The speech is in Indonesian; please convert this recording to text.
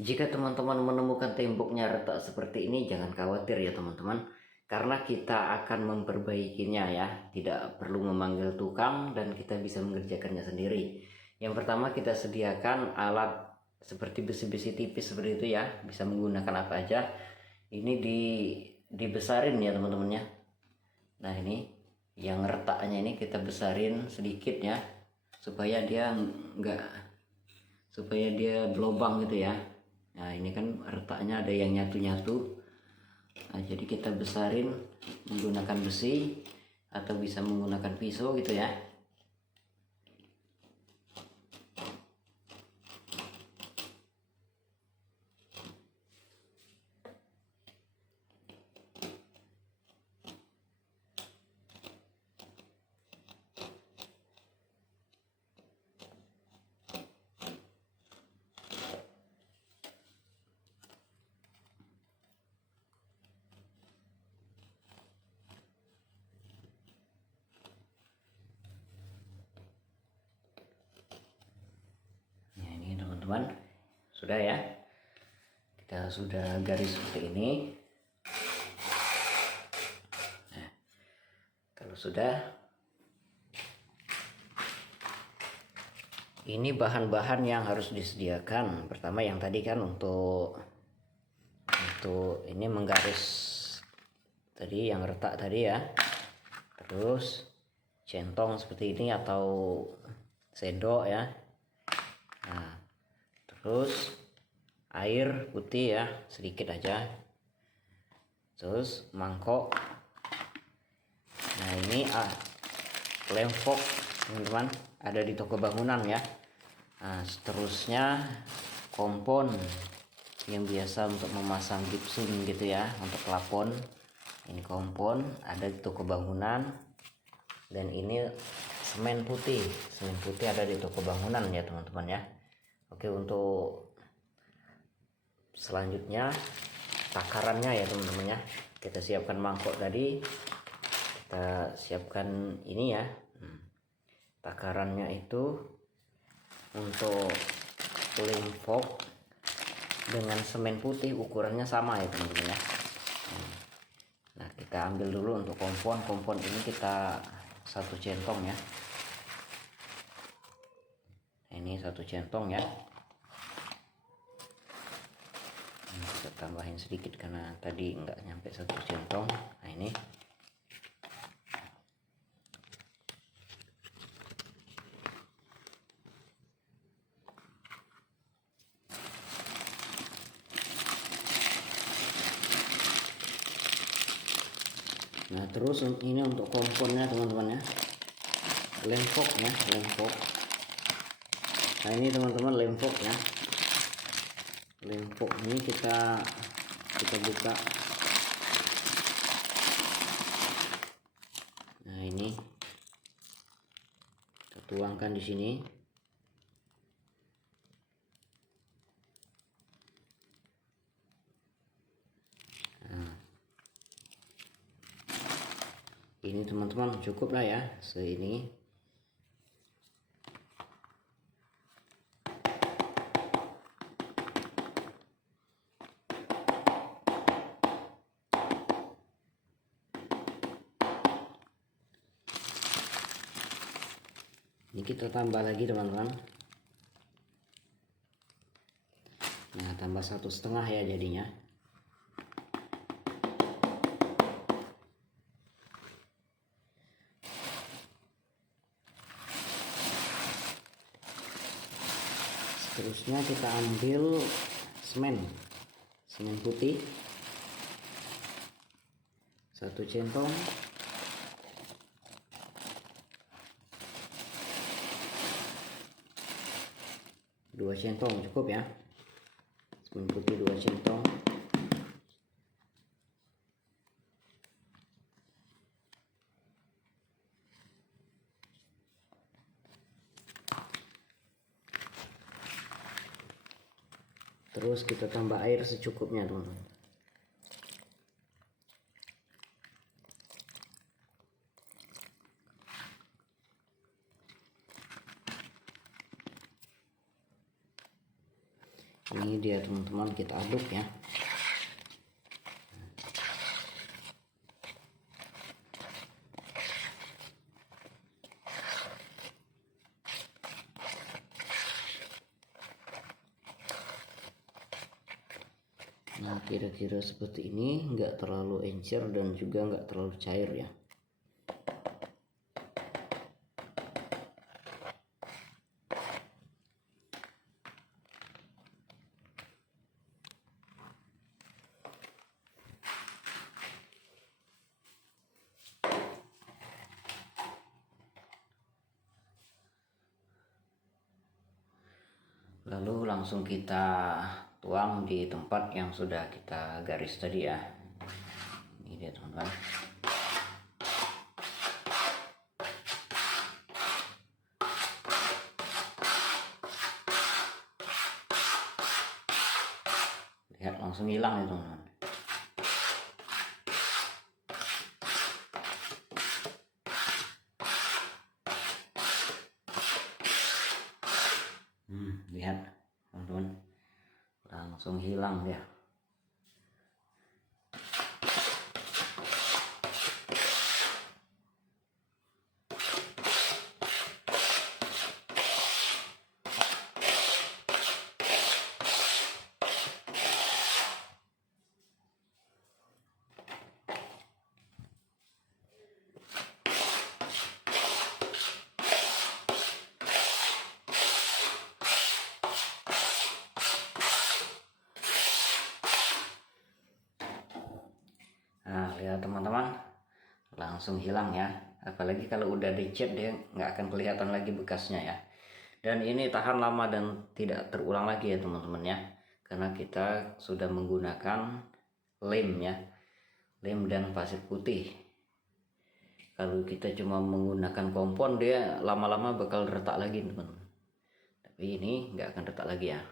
Jika teman-teman menemukan temboknya retak seperti ini, jangan khawatir ya teman-teman, karena kita akan memperbaikinya ya. Tidak perlu memanggil tukang dan kita bisa mengerjakannya sendiri. Yang pertama, kita sediakan alat seperti besi-besi tipis seperti itu ya, bisa menggunakan apa aja. Ini dibesarin ya teman-teman ya. Nah, ini yang retaknya ini kita besarin sedikit ya, supaya dia berlubang gitu ya. Nah, ini kan retaknya ada yang nyatu-nyatu. Nah, jadi kita besarin menggunakan besi atau bisa menggunakan pisau gitu ya. Nah, ini teman-teman, sudah ya. Kita sudah garis seperti ini. Nah, kalau sudah, ini bahan-bahan yang harus disediakan. Pertama yang tadi kan untuk ini menggaris tadi yang retak tadi ya. Terus centong seperti ini atau sendok ya. Nah, terus air putih ya, sedikit aja. Terus mangkok. Nah, ini lem fok teman-teman, ada di toko bangunan ya. Nah, seterusnya kompon yang biasa untuk memasang gipsum gitu ya, untuk plafon. Ini kompon ada di toko bangunan. Dan ini semen putih ada di toko bangunan ya teman-teman ya. Oke, untuk selanjutnya takarannya ya teman-teman ya. Kita siapkan mangkok tadi, kita siapkan ini ya. Takarannya itu untuk lem fok dengan semen putih ukurannya sama ya teman-teman ya. Nah, kita ambil dulu untuk kompon ini kita 1 centong ya. Nah, ini 1 centong ya. Kita tambahin sedikit karena tadi nggak nyampe 1 centong. Nah, ini nah, terus ini untuk komponnya teman-teman ya, lem fok ya, lem fok. Nah, ini teman-teman lem fok ya. Lem fok ini kita buka. Nah, ini kita tuangkan di sini. Nah, ini teman-teman cukup lah ya, seini. Ini kita tambah lagi teman-teman. Nah, tambah 1,5 ya jadinya. Seterusnya kita ambil semen putih 1 centong. Dua centong cukup ya. Semen putih 2 centong. Terus kita tambah air secukupnya teman-teman. Ini ini dia teman-teman, kita aduk ya. Nah kira-kira seperti ini, nggak terlalu encer dan juga nggak terlalu cair ya. Lalu langsung kita tuang di tempat yang sudah kita garis tadi ya. Ini dia teman-teman. Lihat langsung hilang ya teman-teman. Lihat teman-teman, langsung hilang dia. Nah lihat teman-teman, langsung hilang ya. Apalagi kalau udah dicat, dia nggak akan kelihatan lagi bekasnya ya. Dan ini tahan lama dan tidak terulang lagi ya teman-teman ya, karena kita sudah menggunakan lem ya, lem dan pasir putih. Kalau kita cuma menggunakan kompon, dia lama-lama bakal retak lagi teman-teman. Tapi ini nggak akan retak lagi ya.